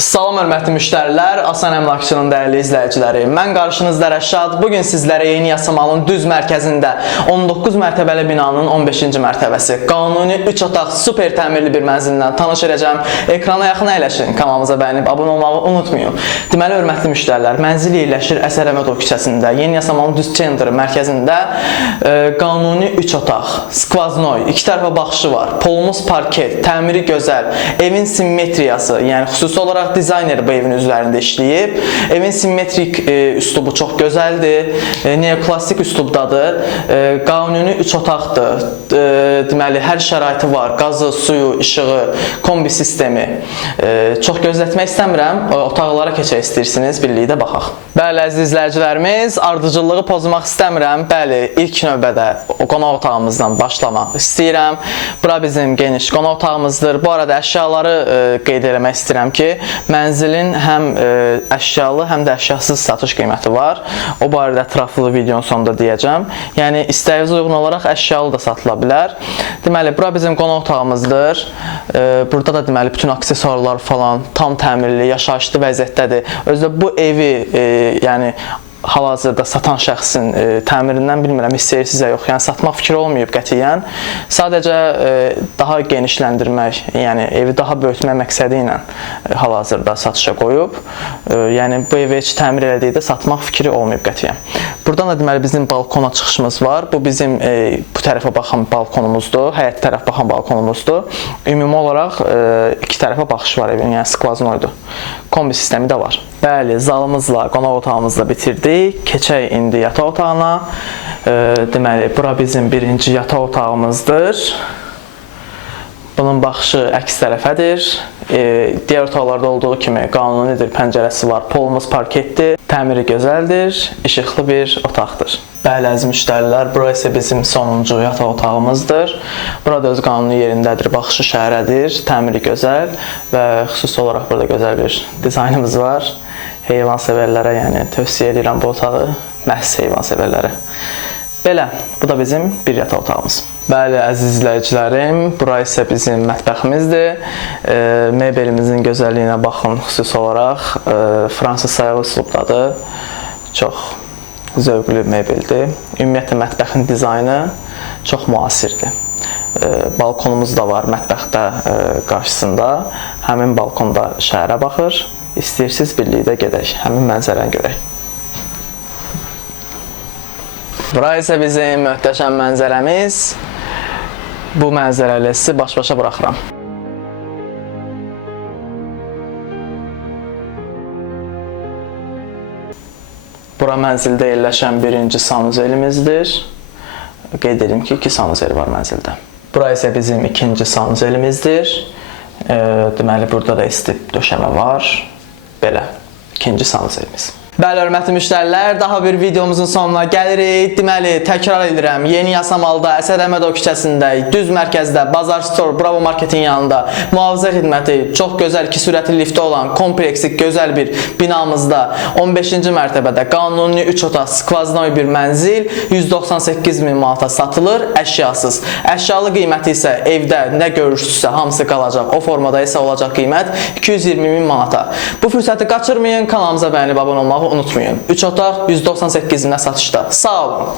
Salam hörmətli müştərilər, Asan Əmlakçının dəyərli izləyiciləri. Mən qarşınızda Rəşad. Bu gün sizlərə Yeni Yasamalın düz mərkəzində 19 mərtəbəli binanın 15-ci mərtəbəsi, qanuni 3 otaq super təmirli bir mənzilindən tanış edəcəm. Ekrana yaxın əyləşin, kanalımıza bəyənib abunə olmağı unutmayın. Deməli hörmətli müştərilər, mənzil yerləşir Əsər Əmədov küçəsində, Yeni Yasamalın düz centri mərkəzində e, qanuni 3 otaq, skvaznoy, iki tərəfə baxışı var, polumuz parket, təmiri gözəl, evin simmetriyası, yəni xüsusi olaraq dizayner bu evin üzərində işləyib. Evin simmetrik e, üslubu çox gözəldir. E, neoklasik üslubdadır. E, qanuni 3 otaqdır. E, deməli hər şəraiti var. Qazı, suyu, işığı, kombi sistemi. E, çox gözlətmək istəmirəm. O, otaqlara keçək istəyirsiniz, birlikdə baxaq. Bəli, əziz izləyicilərimiz, ardıcıllığı pozmaq istəmirəm. Bəli, ilk növbədə o qonaq otağımızdan başlamaq istəyirəm. Bura bizim geniş qonaq otağımızdır. Bu arada əşyaları e, qeyd eləmək istəyirəm ki, mənzilin həm e, əşyalı, həm də əşyasız satış qiyməti var. O barədə ətraflı videonun sonunda deyəcəm. Yəni istəyinizə uyğun olaraq əşyalı da satıla bilər. Deməli, bura bizim qonaq otağımızdır. E, burada da deməli bütün aksesuarlar falan tam təmirli, yaşayışlı vəziyyətdədir. Özdə bu evi, e, yəni hal-hazırda satan şəxsin e, təmirindən bilmirəm istəyirsinizsə yox, yəni satmaq fikri olmayıb qətiyyən. Sadəcə e, daha genişləndirmək, yəni evi daha böyütmək məqsədi ilə e, hal-hazırda satışa qoyub. E, yəni bu evi heç təmir elədikdə satmaq fikri olmayıb qətiyyən. Buradan da deməli bizim balkona çıxışımız var. Bu bizim e, bu tərəfə baxan balkonumuzdur, həyət tərəf baxan balkonumuzdur. Ümumi olaraq e, iki tərəfə baxış var evin, yəni skvaznoydur. Kombi sistemi də var. Bəli, zalımızla, qonaq otağımızla bitirdik. Keçək indi yataq otağına. E, deməli, bura bizim birinci yataq otağımızdır. Bunun baxışı əks tərəfədir. E, digər otaqlarda olduğu kimi qanunidir, pəncərəsi var, polumuz parketdir, təmiri gözəldir, işıqlı bir otaqdır. Bəli, əziz müştərilər, bura isə bizim sonuncu yataq otağımızdır. Burada öz qanuni yerindədir, baxışı şəhərədir, təmiri gözəl və xüsusi olaraq burada gözəl bir dizaynımız var. Heyvan sevərlərə, yəni tövsiyə edirəm bu otağı, məhz heyvan sevərlərə. Belə, bu da bizim bir yataq otağımız. Bəli, əziz izləyicilərim, bura isə bizim mətbəximizdir. E, mebelimizin gözəlliyinə baxın xüsusi olaraq. E, Fransız sayağı üslubdadır. Çox zövqlü mebeldir. Ümumiyyətlə mətbəxin dizaynı çox müasirdir. E, balkonumuz da var mətbəxdə e, qarşısında. Həmin balkonda şəhərə baxır. İstəyirsiniz birlikdə gedək, həmin mənzərəni görək. Bura isə bizim möhtəşəm mənzərəmiz. Bu mənzərəli sizi baş-başa buraxıram. Bura mənzildə yerləşən birinci sanuzelimizdir. Qeyd edim ki, iki sanuzel var mənzildə. Bura isə bizim ikinci sanuzelimizdir. E, deməli, burada da istif döşəmə var. Belə, ikinci sanuzelimiz. Bəli, hörmətli müştərilər, daha bir videomuzun sonuna gəlirik. Deməli, təkrar edirəm, Yeni Yasamalda, Əsəd Əhmədov küçəsində, düz mərkəzdə, Bazar Store, Bravo Marketin yanında mühafizə xidməti, çox gözəl iki sürətli lifti olan kompleksli gözəl bir binamızda 15-ci mərtəbədə qanuni 3 otaq skvaznoy bir mənzil 198 min manata satılır, əşyasız. Əşyalı qiyməti isə evdə nə görürsünüzsə hamısı qalacaq. O formada isə olacaq qiymət 220 min manata. Bu fürsəti qaçırmayın, kanalımıza bəyənib abunə olmağı unutmayın. 3 otaq 198 minə satışda. Sağ olun.